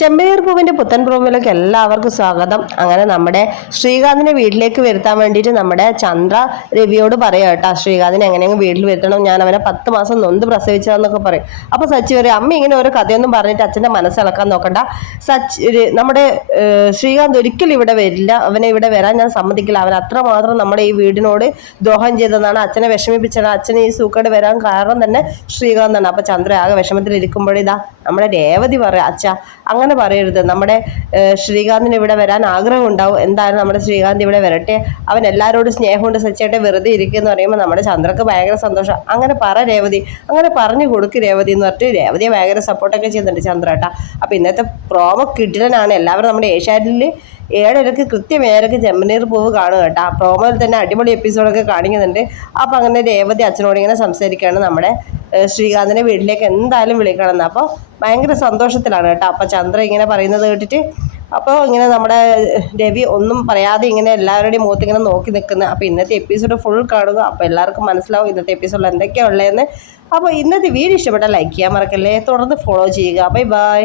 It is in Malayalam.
ചെമ്പനീർ പൂവിന്റെ പുത്തൻ പ്രോമിലേക്ക് എല്ലാവർക്കും സ്വാഗതം. അങ്ങനെ നമ്മുടെ ശ്രീകാന്തിനെ വീട്ടിലേക്ക് വരുത്താൻ വേണ്ടിയിട്ട് നമ്മുടെ ചന്ദ്ര രവിയോട് പറയാം കേട്ടോ, ശ്രീകാന്തിനെ എങ്ങനെയെങ്കിലും വീട്ടിൽ വരുത്തണം, ഞാൻ അവനെ 10 മാസം നൊന്ത് പ്രസവിച്ചതെന്നൊക്കെ പറയും. അപ്പൊ സച്ചി പറയും, അമ്മ ഇങ്ങനെ ഓരോ കഥയൊന്നും പറഞ്ഞിട്ട് അച്ഛന്റെ മനസ്സിളക്കാൻ നോക്കണ്ട, നമ്മുടെ ശ്രീകാന്ത് ഒരിക്കലും ഇവിടെ വരില്ല, അവനെ ഇവിടെ വരാൻ ഞാൻ സമ്മതിക്കില്ല, അവൻ അത്രമാത്രം നമ്മുടെ ഈ വീടിനോട് ദ്രോഹം ചെയ്തതാണ്, അച്ഛനെ വിഷമിപ്പിച്ചതാണ്, അച്ഛനെ ഈ സൂക്കേട് വരാൻ കാരണം തന്നെ ശ്രീകാന്താണ്. അപ്പൊ ചന്ദ്ര ആകെ വിഷമത്തിൽ ഇരിക്കുമ്പോഴിതാ നമ്മുടെ രേവതി പറയാം, അച്ഛാ അങ്ങനെ പറയരുത്, നമ്മുടെ ശ്രീകാന്തിന് ഇവിടെ വരാൻ ആഗ്രഹം ഉണ്ടാവും, എന്തായാലും നമ്മുടെ ശ്രീകാന്ത് ഇവിടെ വരട്ടെ, അവൻ എല്ലാവരോടും സ്നേഹമുണ്ട്, സച്ചേട്ടെ വെറുതെ ഇരിക്കുമെന്ന് പറയുമ്പോൾ നമ്മുടെ ചന്ദ്രക്ക് ഭയങ്കര സന്തോഷം. അങ്ങനെ പറ രേവതി, അങ്ങനെ പറഞ്ഞു കൊടുക്ക് രേവതി എന്ന് പറഞ്ഞിട്ട് രേവതിയെ ഭയങ്കര സപ്പോർട്ടൊക്കെ ചെയ്യുന്നുണ്ട് ചന്ദ്രേട്ട. അപ്പം ഇന്നത്തെ പ്രോമോ കിടിലനാണ്. എല്ലാവരും നമ്മുടെ ഏഷ്യാനെറ്റിൽ 7:00 കൃത്യം 7:00 ചെമ്പനീർ പൂവ് കാണുക കേട്ടോ. ആ പ്രോമോയിൽ തന്നെ അടിപൊളി എപ്പിസോഡൊക്കെ കാണിക്കുന്നുണ്ട്. അപ്പം അങ്ങനെ രേവതി അച്ഛനോട് ഇങ്ങനെ സംസാരിക്കുകയാണ്, നമ്മുടെ ശ്രീകാന്തിനെ വീട്ടിലേക്ക് എന്തായാലും വിളിക്കണമെന്ന്. അപ്പോൾ ഭയങ്കര സന്തോഷത്തിലാണ് കേട്ടോ. അപ്പോൾ ചന്ദ്ര ഇങ്ങനെ പറയുന്നത് കേട്ടിട്ട് അപ്പോൾ ഇങ്ങനെ നമ്മുടെ രവി ഒന്നും പറയാതെ ഇങ്ങനെ എല്ലാവരുടെയും മുഖത്ത് ഇങ്ങനെ നോക്കി നിൽക്കുന്നത്. അപ്പോൾ ഇന്നത്തെ എപ്പിസോഡ് ഫുൾ കാണുക, അപ്പോൾ എല്ലാവർക്കും മനസ്സിലാവും ഇന്നത്തെ എപ്പിസോഡിൽ എന്തൊക്കെയാണ് ഉള്ളതെന്ന്. അപ്പോൾ ഇന്നത്തെ വീഡിയോ ഇഷ്ടപ്പെട്ടാൽ ലൈക്ക് ചെയ്യാൻ മറക്കല്ലേ, തുടർന്ന് ഫോളോ ചെയ്യുക. Bye bye.